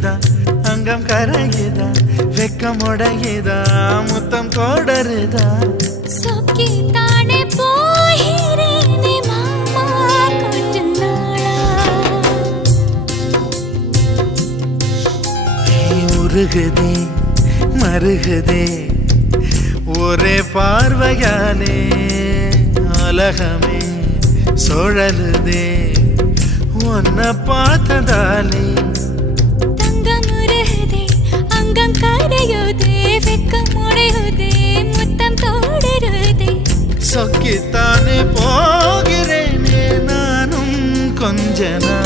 உருகுதா அங்கம் கரையுதா வெக்கம் உடையுதா முத்தம் கோடருதா சொக்கி தானே போகிறேனே மாமா கொஞ்ச நாளா உருகுதே மருகுதே ஒரே பார்வையாலே உலகமே சுழலுதே உன்னை பார்த்ததாலே தங்கம் உருகுதே அங்கம் கரையுதே வெக்கம் உடையுதே முத்தம் தோடருதே சொக்கித்தானே போகிறேனே நானும் கொஞ்ச நாள்